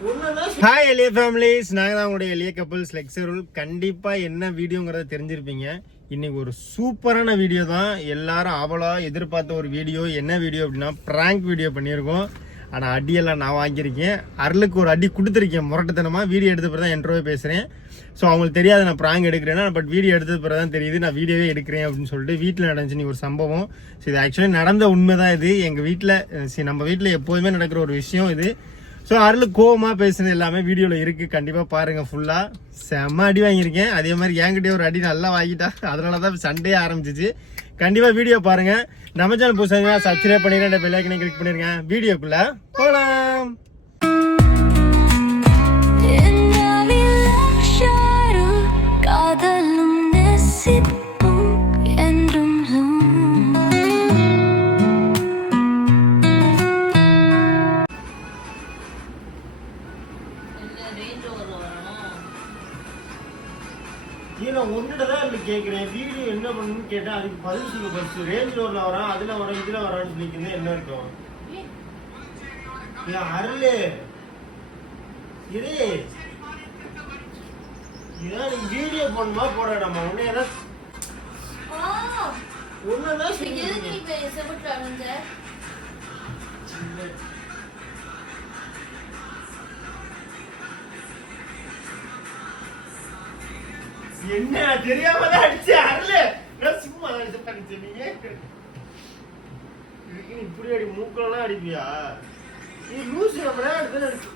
Hi எளிய families நாங்கள் தான் உங்களுடைய எளிய கப்பல்ஸ் லெக்சருள் கண்டிப்பாக என்ன வீடியோங்கிறத தெரிஞ்சிருப்பீங்க. இன்னைக்கு ஒரு சூப்பரான வீடியோ தான். எல்லாரும் அவளா எதிர்பார்த்த ஒரு வீடியோ. என்ன வீடியோ அப்படின்னா ப்ராங்க் வீடியோ பண்ணியிருக்கோம். ஆனால் அடியெல்லாம் நான் வாங்கியிருக்கேன். அருளுக்கு ஒரு அடி கொடுத்துருக்கேன். முரட்டத்தனமாக வீடியோ எடுத்த பிறகு தான் என்ட்ரோவே பேசுகிறேன் ஸோ அவங்களுக்கு தெரியாது நான் ப்ராங்க் எடுக்கிறேன்னா பட் வீடியோ எடுத்தது பிறகு தான் தெரியுது. நான் வீடியோவே எடுக்கிறேன் அப்படின்னு சொல்லிட்டு வீட்டில் நடந்துச்சு நீ ஒரு சம்பவம். ஸோ இது ஆக்சுவலி நடந்த உண்மை தான் இது. எங்கள் வீட்டில் சரி நம்ம வீட்டில் எப்போதுமே நடக்கிற ஒரு விஷயம் இது. ஸோ அருள் கோவமாக பேசுனது எல்லாமே வீடியோவில் இருக்குது கண்டிப்பாக பாருங்கள் ஃபுல்லாக செம்ம அடி வாங்கியிருக்கேன். அதே மாதிரி என்கிட்டே ஒரு அடி நல்லா வாங்கிட்டா. அதனால தான் சண்டே ஆரம்பிச்சிச்சு. கண்டிப்பாக வீடியோ பாருங்கள் நம்ம சேனல் புதுசாக சப்ஸ்கிரைப் பண்ணிடுறேன் பெல்லைக்கனை கிளிக் பண்ணிருங்க. வீடியோக்குள்ளே போகலாம் ஏன் அருள். இரு. நீ வீடியோ பண்ணுமா போட நம்ம உன்னை ஒன்றுதான் சொல்லிக்கிறீங்க என்ன தெரியாம தான் அடிச்சு? அருள். நான் சும்மா தான் அடிச்சு நீங்க இப்படி அடி மூக்கெல்லாம் அடிப்பியா? நீ லூசு நம்ம விளையாடு தானே அடிச்சு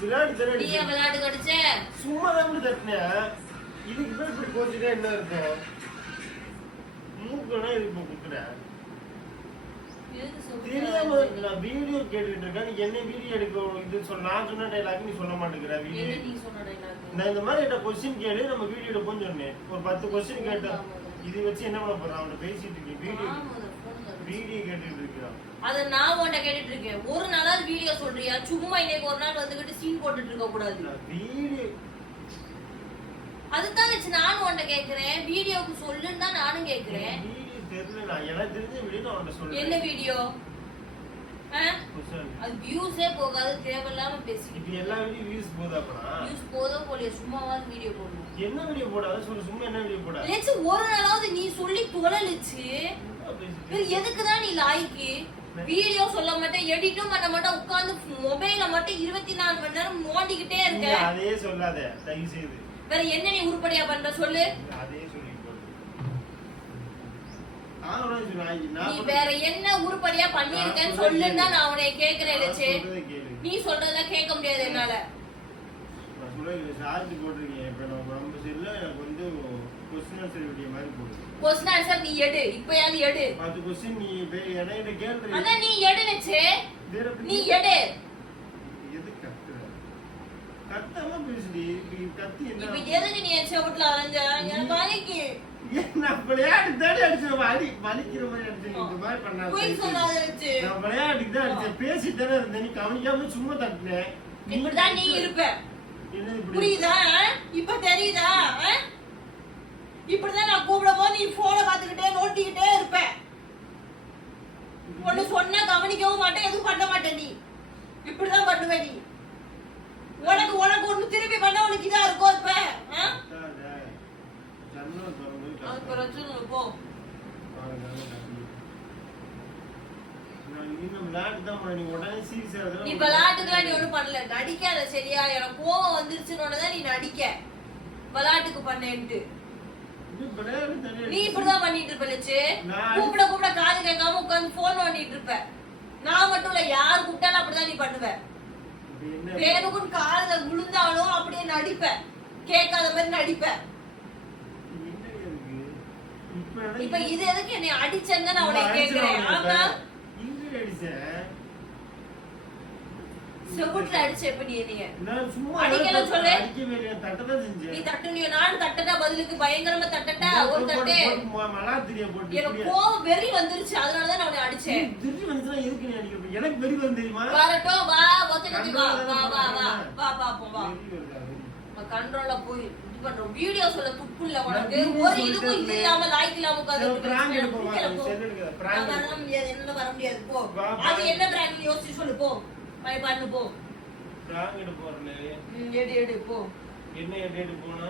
விளையாடு தானே நீ அடிச்சு விளையாட்டு கடிச்ச சும்மா தான் தட்டினேன் இதுக்கு போய் இப்படி கொஞ்சம் என்ன இருக்கும் மூக்கெல்லாம் இது இப்போ குத்துறேன் தெரியாம நான் வீடியோ கேட்டுட்டு இருக்கேன். என்ன வீடியோ எடுக்க இது சொன்ன நான் சொன்ன டைலாக் நீ சொல்ல மாட்டேங்கிற வீடியோ என்ன? நான் இந்த மாதிரி என்கிட்ட கொஸ்டின் கேளு நம்ம வீடியோ எடுப்போம்னு சொன்னேன். ஒரு பத்து கொஸ்டின் கேட்டேன். இது வச்சு என்ன பண்ண போறான்? அவன் பேசிட்டு இருக்கேன். வீடியோ வீடியோ கேட்டுட்டு இருக்கிறான் அத நான் உன்கிட்ட கேட்டுட்டு இருக்கேன். ஒரு நாளாவது வீடியோ சொல்றியா? சும்மா இன்னைக்கு ஒரு நாள் வந்துகிட்டு சீன் போட்டுட்டு இருக்க கூடாது. வீடியோ. அதுதான் வச்சு நானும் உன்கிட்ட கேக்குறேன். வீடியோக்கு சொல்லுன்னு தான் நானும் கேக்குறேன். வீடியோ தெரியல எனக்கு தெரிஞ்ச வீடியோ நான் என்ன சொல்றேன். வீடியோ? Question. அது வியூஸே போகாது தேவையில்லாம பேசிக்கிட்டு எல்லா வீடியோ வியூஸ் போதா அப்பனா வியூஸ் போதோ போலியோ சும்மாவாவது வீடியோ போடணும் என்ன வீடியோ போடாத சொல்லு சும்மா என்ன வீடியோ போடாத லெச்சு ஒரு நாளாவது நீ சொல்லி தொலைலிச்சு எதுக்கு தான் நீ லாய்க்கு? வீடியோ சொல்ல மாட்டேன் எடிட்டும் பண்ண மாட்டேன் உட்கார்ந்து மொபைல மட்டும் இருபத்தி நாலு மணி நேரம் நோண்டிக்கிட்டே இருக்க அதே சொல்லாத தயவு செய்து. வேற என்ன நீ உருப்படியா பண்ற? சொல்லு. அதே சொல்லி போடு நான் உனக்கு சொன்னேன், நான் நீ வேற என்ன உருப்படியா பண்ணிருக்கேன்னு நான் சொல்லுன்னு நான் அவனை கேக்குறேன் நான் லட்சு. நீ சொல்றத கேட்க முடியாது என்னால. நான் சார்ஜ் இப்ப நம்ம நம்ம செல்ல எனக்கு வந்து கொஸ்டின் ஆன்சர் வீடியோ மாதிரி போடு. கொஸ்டின் ஆன்சர் நீ எடு. இப்பயாவது எடு. பத்து கொஸ்டின் நீ அதான் நீ எடு லட்சு நீ எடு. எது கத்துற? கத்தாம பேசுடி. இப்ப கத்தி இப்ப என்ன எதுக்கு நீ என் செவட்டுல அலைஞ்ச? எனக்கு வலிக்கு நான் விளையாட்டு தானே அடிச்சேன் வலி வலிக்கிற மாதிரி அடிச்சேன் இந்த மாதிரி பண்ணாத. நான் விளையாட்டுக்கு தான் அடிச்சேன். பேசிட்டு தானே இருந்தேன். நீ கவனிக்காம சும்மா தட்டினேன் இப்படிதான் நீ இருப்ப. புரியுதா? இப்ப தெரியுதா? இப்படிதான் நான் கூப்பிட போது நீ போனை பாத்துக்கிட்டே நோட்டிக்கிட்டே இருப்ப. ஒண்ணு சொன்னா கவனிக்கவும் மாட்டேன் எதுவும் பண்ண மாட்டே நீ. இப்படிதான் பண்ணுவ நீ. உனக்கு உனக்கு ஒண்ணு திருப்பி பண்ண உனக்கு இதா இருக்கும் இப்ப ஆ? கத்தாத. ஜன்னலை திறந்து அது கத்தாத. பிரச்சனை இல்லை, போ பாருங்க, கத்தி. நான் இன்னும் விளையாட்டு தான் பண்ணேன். நீ உடனே நீ ஒண்ணும் பண்ணல நடிக்காத சரியா எனக்கு கோவம் வந்துருச்சுன்னு தான் நீ நடிக்க விளையாட்டுக்கு பண்ணேன்ட்டு நீ இப்படிதான் பண்ணிட்டு இருப்ப லட்சு கூப்பிட கூப்பிட காது கேட்காம உட்கார்ந்து போன் பண்ணிட்டு இருப்ப நான் மட்டும் இல்ல யார் கூப்பிட்டாலும் அப்படிதான் நீ பண்ணுவ வேணுக்குன்னு காதுல விழுந்தாலும் அப்படியே நடிப்ப கேட்காத மாதிரி நடிப்ப என்ன இருக்கு? இப்ப இது எதுக்கு என்னை அடிச்சேன்னு நான் உன்னை கேக்குறேன். ஆமா. அடிச்ச. நீ அடிக்கல சொல்லு. நீ தட்டுனியோ நான் தட்டட்டா பதிலுக்கு பயங்கரமா தட்டட்டா ஒரு தட்டு. எனக்கு. கோவம் வெறி வந்துருச்சு. அதனாலதான் நான் உன்னை அடிச்சேன். திருப்பி வந்துச்சுன்னா எதுக்கு நீ அடிக்கிற? எனக்கு வெறி வரும் தெரியுமா? வரட்டும் வா ஒத்த கட்டி வா வா வா வா வா பாப்போம் வா. வெறி வருதா, வெறி. கண்ட்ரோல்ல போய் பண்றோம். வீடியோ சொல்ல உனக்கு நான் video ஒரு இதுக்கும் இது. இல்லாம லாய்க்கு இல்லாம உட்கார்ந்து. வர முடியாது. என்னால வர முடியாது. போ. அது. என்ன பிராங்க் யோசிச்சு சொல்லு போ. போய் பண்ணு போ. வாங்கிட்டு போறேன் ம், எடு எடு போ. என்ன எடுத்து போனா?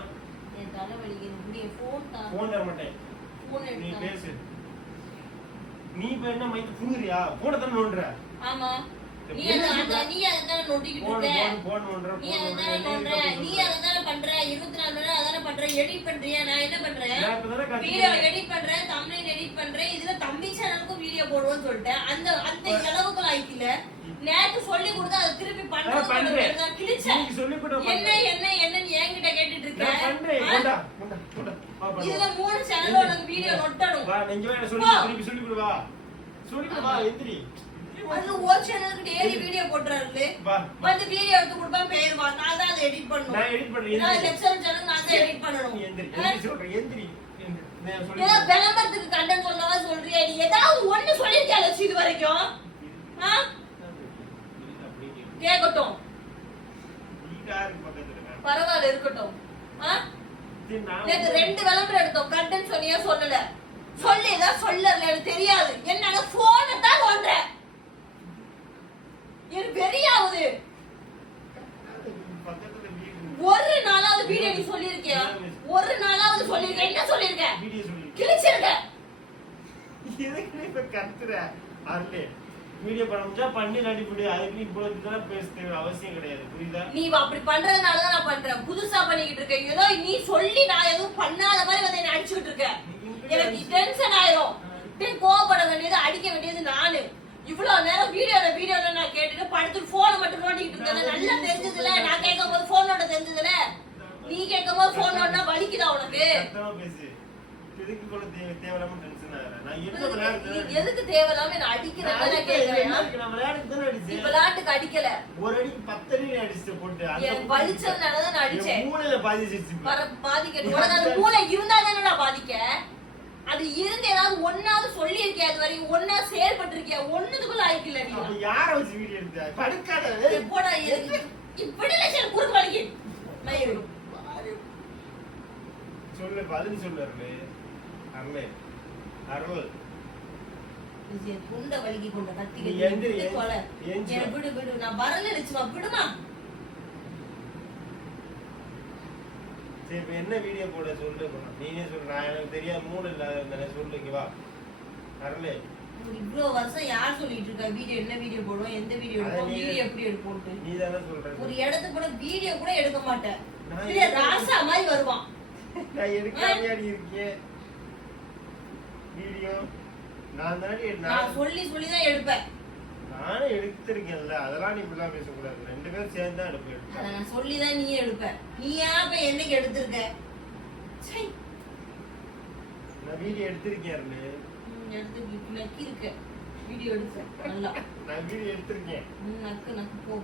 என் தலை வலிக்குது இப்படி ஃபோன் தான் போன் தர மாட்டேன். ஃபோன் நீ எடுத்தா. பேசு. நீ இப்ப என்ன மைக்கு புங்குறியா போன தானே நோண்டுற. ஆமா. நீ அதை நீ அதை தானே நோண்டுற நீ அதை தானே பண்ற? நீ அதை தானே பண்ற? இருபத்தி நாலு மணி நேரம் அதானே பண்ற? எடிட் பண்றியா? நான் என்ன பண்றேன் வீடியோ. எடிட் பண்றேன் தமிழ் எடிட் பண்றேன் இதுல தம்பி சேனலுக்கும் வீடியோ போடுவோம்னு சொல்லிட்டேன் அந்த அந்த அளவுக்கு லாய்க்கில நேத்து சொல்லி கொடுத்து அதை திருப்பி. பண்றது என்ன என்னன்னு என்கிட்ட கேட்டுட்டு நான் பண்றேன். இருக்க கொண்டா, கொண்டா, கொண்டா. வா, பண்ணு. இதுல மூணு சேனல் உனக்கு வீடியோ நொட்டணும். சொல்லி எந்திரி. அது ஒரு சேனலுக்கு டெய்லி வீடியோ போட்டுறாரு. வந்து வீடியோ எடுத்து கொடுப்பேன் பெயர் வா நான் தான் அதை எடிட் பண்ணணும் நான் edit பண்றேன், நான். லெக்சர் சேனல் நான் தான் எடிட் பண்ணணும் எந்திரி, சொல்றேன், எந்திரி. ஏதோ. விளம்பரத்துக்கு கண்டன் சொல்லவா சொல்றியா நீ ஏதாவது ஒண்ணு சொல்லிருக்கியா லட்சு இது வரைக்கும். கேட்கட்டும்? பரவாயில்ல இருக்கட்டும் நேத்து ரெண்டு விளம்பரம் எடுத்தோம் கண்டன் சொன்னியா சொல்லல சொல்லி ஏதாவது சொல்லல எனக்கு தெரியாது என்னன்னா போனை தான் நோண்ட எனக்கு வெறியாவுது பக்கத்துல வீடு. ஒரு நாளாவது வீடியோ நீ சொல்லிருக்கியா ஒரு நாளாவது சொல்லிருக்க என்ன சொல்லிருக்க வீடியோ சொல்லி கிழிச்சிருக்க எதுக்கு நீ இப்ப கத்துற அருளே வீடியோ பண்ண முடிஞ்சா பண்ணி அதுக்கு நீ இவ்வளவு இதெல்லாம் பேச தேவை அவசியம் கிடையாது. புரியுதா? நீ அப்படி பண்றதுனால தான் நான் பண்றேன். புதுசா பண்ணிக்கிட்டு இருக்க ஏதோ நீ சொல்லி நான் எதுவும் பண்ணாத மாதிரி வந்து என்ன அடிச்சுக்கிட்டு இருக்க. எனக்கு டென்ஷன் ஆயிரும். கோவப்பட வேண்டியது அடிக்க வேண்டியது நானு. இவ்வளவு நேரம் வீடியோல வீடியோல நான் கேட்டுட்டு படுத்துட்டு போனை மட்டும் நோண்டிக்கிட்டு இருந்தேன் நல்லா தெரிஞ்சதுல நான் கேட்கும் போது போன் நோட்ட தெரிஞ்சதுல நீ கேட்கும் போது போன் நோட்டினா வலிக்குதா உனக்கு? எதுக்கு தேவையில்லாம என்ன அடிக்கிறேன் விளையாட்டுக்கு அடிக்கல. ஒரு அடிக்கு பத்து அடி நீ அடிச்சு போட்டு நான் அடிச்சேன். மூளையில பாதிச்சிருச்சு அந்த மூளை இருந்தா தானடா பாதிக்க? அது இருந்து ஏதாவது ஒன்னாவது சொல்லியிருக்கியா அது வரைக்கும்? ஒன்னா செயல்பட்டிருக்கியா? ஒண்ணுத்துக்குள்ள ஆயிக்கல நீ. அப்ப யார வச்சு வீடியோ எடுத்த? படுக்காத எப்போடா எனக்கு இப்படி லட்சம் குறுக்கு வலிக்கு. மயிறு. சொல்லு பதில் சொல்லு அருளே அருளே அருள். துண்ட வலிக்கு கொண்ட கத்தி நீ எந்திரி, கத்தி கொலை. எந்திரி. என்னை விடு விடு. நான் வரல லட்சுமா விடுமா? சரி இப்ப என்ன வீடியோ போட சொல்லு? நான். சொல்லு. நான் எனக்கு தெரியாத மூடு இல்லாத இருந்தேனே சொல்லு இங்க வா. அருளே. இவ்வளவு வருஷம் யார் சொல்லிட்டு இருக்கா? வீடியோ என்ன வீடியோ போடுவோம்? எந்த வீடியோ எடுப்போம்? வீடியோ எப்படி எடுப்போம்ட்டு நீ தானே சொல்ற ஒரு இடத்துக்கு கூட வீடியோ கூட எடுக்க மாட்டேன். ராசா மாதிரி வருவான். நான் எடுக்காமையாடி இருக்கேன் வீடியோ நான் தானே நான் நான் சொல்லி சொல்லி தான் எடுப்பேன். நானும் எடுத்திருக்கேன்ல அதெல்லாம் நீ இப்படிலாம் பேசக்கூடாது. ரெண்டு பேரும் சேர்ந்து தான் எடுப்பேன். அத. நான் சொல்லி தான் நீ எடுப்ப நீ ஏன் இப்ப என்னைக்கு எடுத்திருக்க? சை, நான் வீடியோ எடுத்திருக்கேன் எடுத்து நக்கி இருக்க. வீடியோ எடுக்க. நல்லா. நான் வீடியோ எடுத்திருக்கேன். நக்கு நக்கு போ.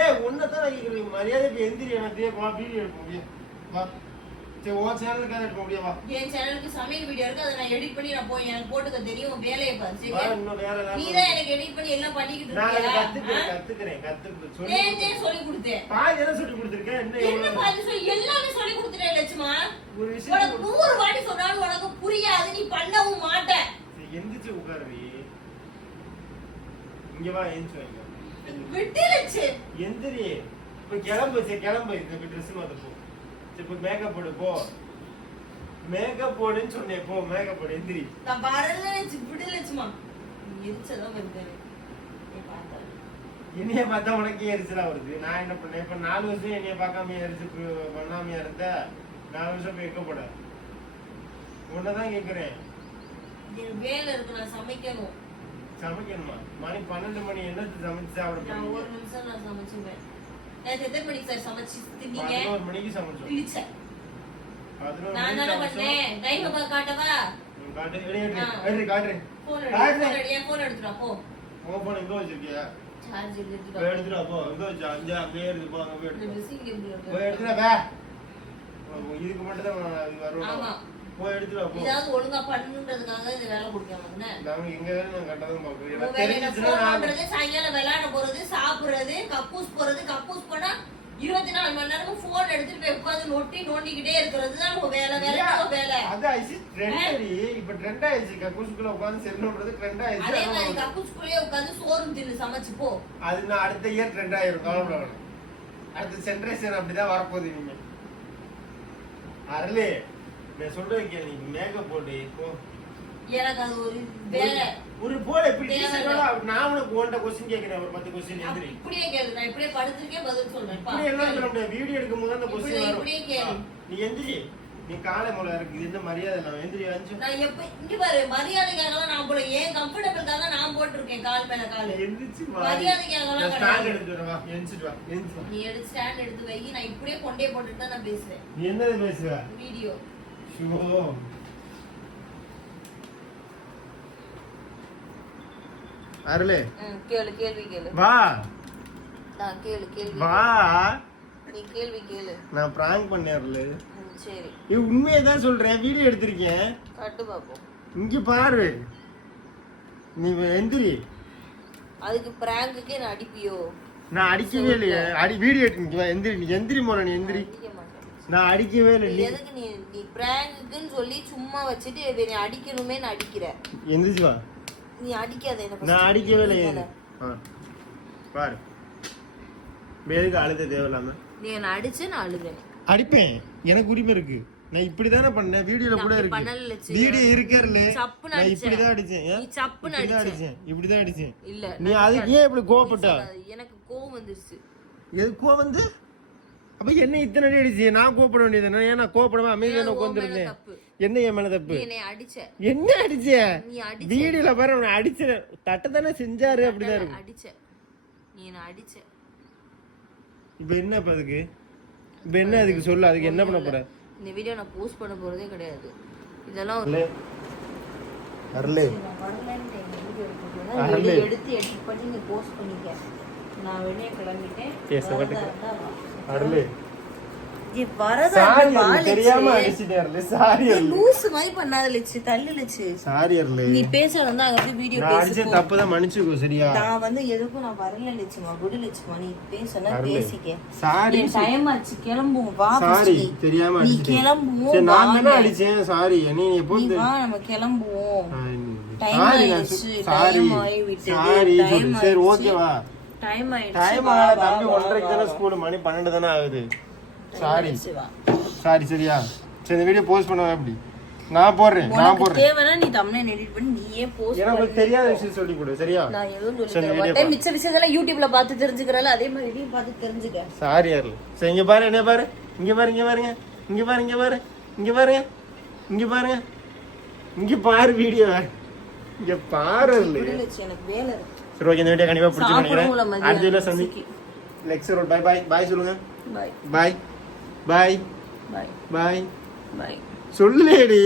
ஏன் உன்னதான் நான் கேக்குறீங்க மரியாதை இப்ப எந்திரி எனக்கு வா வீடியோ எடுக்க முடியும் வா. சரி உன் சேனலுக்காக எடுக்க முடியும் என் சேனலுக்கு சமையல் வீடியோ இருக்கு அதை நான் எடிட் பண்ணி நான் போய் எனக்கு போட்டுக்க தெரியும் வேலையை பாரு சரியா? இன்னும் வேற நீ தான் எனக்கு எடிட் பண்ணி எல்லாம் பண்ணிக்கிட்டு நான் கத்துக்கிறேன்? கத்துக்கிறேன் கத்துக்கிறேன். சொல்லி நேத்தே சொல்லி கொடுத்தேன் பாதி எல்லாம் சொல்லி கொடுத்துருக்கேன் என்ன என்ன பாதி சொல்லி எல்லாமே சொல்லி கொடுத்துட்டேன் லட்சுமா. ஒரு உனக்கு விஷயம் நூறு வாட்டி சொன்னாலும் உனக்கு புரியாது நீ பண்ணவும் மாட்ட எந்திரிச்சு உட்காருடி. இங்க வா எந்திரிச்சு வைங்க. விட்டு லட்சு எந்திரி. இப்ப கிளம்பு கிளம்பு. இந்த ட்ரெஸ் மாத்த போ. சரி மேக்கப் போடு போ. மேக்கப் போடுன்னு சொன்னேன் போ மேக்கப் போடு எந்திரி. நான் வரல லட்சு விடு லட்சுமா. எரிச்சதான் வருது. நீ பார்த்தா. என்னைய பார்த்தா உனக்கே எரிச்சலா வருது. நான் என்ன பண்ணேன்? இப்ப நாலு வருஷம் என்னைய பார்க்காம எரிச்சு பண்ணாமையா இருந்த? நாலு வருஷம் போய் எங்க போட உன்னதான் கேக்குறேன். வேலை இருக்கு நான் சமைக்கணும். சமைக்கணுமா? மணி பன்னெண்டு மணி என்னத்து சமைச்சு சாப்பிட ஒரு நிமிஷம் நான் சமைச்சுப்பேன். நேற்று எத்தனை மணிக்கு சார் சமைச்சு தின்னீங்க பதினோரு மணிக்கு சமைச்சோம். கிழிச்சேன் பதினோரு நான் மணிக்கு தானே சமைச்சோம். பண்ணேன் டைம் காட்டவா? ம், காட்டு. எடு, எடு, ஆ. எடு, காட்டுறேன். போன் காட்டுறேன். எடு. என் போன் எடுத்துடா போ. உன் போன எங்க வச்சிருக்கியா? சார்ஜ் போய் எடுத்துடா எடுத்துட்டு வா, போ. எங்க வச்சு? அஞ்சு அப்படியே இருக்கு போ. அங்க போய் இந்த எடுத்துட்டு வா. ட்ரெஸ் இங்க இருக்கு போய் எடுத்துட்டு வா உ- இதுக்கு மட்டும் தான் இது ஆமா. போய் எடுத்துட்டு ஏதாவது ஒழுங்கா பண்ணுன்றதுக்காக இந்த வேலை நாங்க எங்க வேலை நாங்க பாக்குறோம் எனக்கு தெரிஞ்சுச்சுன்னா நான் பண்றது, சாயங்காலம் விளையாட போறது சாப்பிடுறது கக்கூஸ் போறது கக்கூஸ் போனா இருபத்தி நாலு மணி நேரமும் போன் எடுத்துட்டு போய் உட்காந்து நொட்டி நோண்டிக்கிட்டே இருக்கிறது தான் வேலை. வேலை வேலை. அது ஆயிடுச்சு ட்ரெண்ட் இப்ப ட்ரெண்ட் ஆயிடுச்சு. கக்கூசுக்குள்ள உட்கார்ந்து செல் நோண்டுறது ட்ரெண்ட் அதே மாதிரி ஆயிடுச்சு கக்கூஸ்குள்ளேயே உட்காந்து சோறு தின்னு சமைச்சு போ. அது நான் அடுத்த இயர் ட்ரெண்ட் ஆயிரும். கவலைப்பட. அடுத்த ஜென்ரேஷன் அப்படிதான் வரப்போகுது நீங்க அருளே நான் சொல்றது கேளு நீ மேக்கப் போட்டு போ எனக்கு அது ஒரு வேலை. ஒரு போல. ஆ நான் உனக்கு கொஸ்டின் கேட்கிறேன் ஒரு பத்து கொஸ்டின் எந்திரி இப்படியே கேளு நான் இப்படியே படுத்திருக்கே பதில் சொல்றேன். இப்படி எல்லாம் சொல்ல முடியாது. வீடியோ எடுக்கும் போது அந்த இப்படி- கொஸ்டின் வரும். இப்படியே கேளு. நீ எந்திரி. நீ காலை மூலம் இருக்கு இது என்ன மரியாதை இல்லாம? எந்திரி வந்து நான் எப்ப இங்க பாரு மரியாதைக்காகலாம் நான் போல ஏன் கம்ஃபர்டபிள்காக நான் போட்டிருக்கேன் கால் மேல கால். எந்திரிச்சு வா. மரியாதைக்காகலாம் நான் வா வா. எந்திரிச்சு வா. நீ எடுத்து ஸ்டாண்ட் எடுத்து வை. நான் இப்படியே கொண்டே போட்டுட்டு தான் நான் நீ என்னது பேசுவ வீடியோ. ஷோ அருளே. கேளு கேள்வி கேளு. வா. நான் கேளு கேள்வி வா. நீ கேள்வி கேளு. நான் பிராங்க் பண்ணேன் அருளு. சரி. இது உண்மையை தான் சொல்றேன் வீடியோ எடுத்திருக்கேன். கட்டு பாப்போம். இங்க பாரு. நீ எந்திரி. அதுக்கு பிராங்குக்கே நான் அடிப்பியோ? நான் அடிக்கவே இல்லையே. அடி வீடியோ எடுத்து எந்திரி. நீ எந்திரி மோன நீ எந்திரி. நான் அடிக்கவே இல்லை. நீ எதுக்கு நீ நீ பிராங்குக்குன்னு சொல்லி சும்மா வச்சுட்டு நீ அடிக்கணுமே நான் அடிக்கிற. எந்திரிச்சு வா. நீ அடிக்காத என்ன நான் அடிக்கவே இல்லை பாரு. எதுக்கு அழுத தேவையில்லாம? நீ என்ன அடிச்சு நான் அழுவேன். அடிப்பேன். எனக்கு உரிமை இருக்கு. நான் இப்படிதானே பண்ணேன். வீடியோல கூட இருக்கு. வீடியோ இருக்கறல நான். இப்படிதான் அடிச்சேன்? நீ சப்புன்னு. அடிச்சேன். இப்படிதான் அடிச்சேன். இல்ல நீ அதுக்கு ஏன் இப்படி கோவப்பட்ட. எனக்கு கோவம் வந்துருச்சு. எதுக்கோ வந்து அப்ப என்ன இத்தனை அடி அடிச்சு? நான் கோவப்பட வேண்டியது ஏன் நான் கோவப்படாம அமைதியான உட்காந்துருந்தேன் தப்பு. என்ன என் மேல தப்பு? என்னை அடிச்ச. என்ன அடிச்ச? நீ அடிச்ச. வீடியோல பாரு அவனை அடிச்ச தட்டை தானே செஞ்சாரு அப்படிதான் இருக்கு அடிச்ச. நீ என்ன அடிச்ச. இப்ப என்ன இப்ப அதுக்கு? இப்ப என்ன அதுக்கு சொல்லு? அதுக்கு என்ன பண்ண போற? இந்த வீடியோ நான் போஸ்ட் பண்ண போறதே கிடையாது. இதெல்லாம் ஒரு- அருளே. எடுத்து எடிட் பண்ணி நீ போஸ்ட் பண்ணிக்க. நான் வெளியே கிளம்பிட்டேன். அருளே. சாரி தெரியாம லூசு மாதிரி பண்ணாத லட்சு தள்ளு லட்சு சாரி அருளே. நீ பேசுறதா அங்க போய் வீடியோ நான் அடிச்ச பேசு தப்பு தான் மன்னிச்சுக்கோ சரியா? நான் வந்து எதுக்கும் நான் வரல லட்சுமா விடு லட்சுமா நீ அருளே. பேசிக்க. சாரி. டைம் ஆச்சு கிளம்புவோம் வா சாரி. தெரியாம நீ கிளம்புவோம் சரி நான் தானே வாங்க. அடிச்சேன் சாரி. நீ எப்போ நீ வா நம்ம கிளம்புவோம். டைம் ஆயிடுச்சு டைம் சாரி டைம் சரி ஓகேவா டைம் ஆயிடுச்சு. டைம் ஆகுது தம்பி ஒன்றரைக்கு தானே. ஸ்கூல் மணி பன்னெண்டு தானே ஆகுது. சாரி. சாரி சரியா? சரி இந்த வீடியோ போஸ்ட் பண்ண எப்படி? நான் போடுறேன் நான் போடுறேன். தேவைன்னா நீ thumbnail edit பண்ணி நீயே உங்களுக்கு பண்ணு. தெரியாத விஷயம் சொல்லி கொடு சரியா? நான் எதுவும் சரி, சொல்லி தரேன். பாரு. மிச்ச விஷயத்தெல்லாம் யூடியூப்ல பார்த்து தெரிஞ்சுக்கிறல அதே மாதிரி இதையும் பார்த்து தெரிஞ்சுக்க. சாரி அருள். சரி இங்க பாரு என்ன பாரு. இங்க பாரு இங்க பாருங்க. இங்க பாரு இங்க பாரு. இங்க பாருங்க. இங்க பாருங்க. இங்க பாரு வீடியோ இங்க பாரு எனக்கு வேலை இருக்கு. சரி ஓகே இந்த வீடியோ கண்டிப்பா பிடிச்சி நினைக்கிறேன். அடுத்த வீடியோ சந்தி. லெக்சர் பாய் பாய் பாய் சொல்லுங்க. பாய் பாய் பாய் பாய் பாய் சொல்லேடி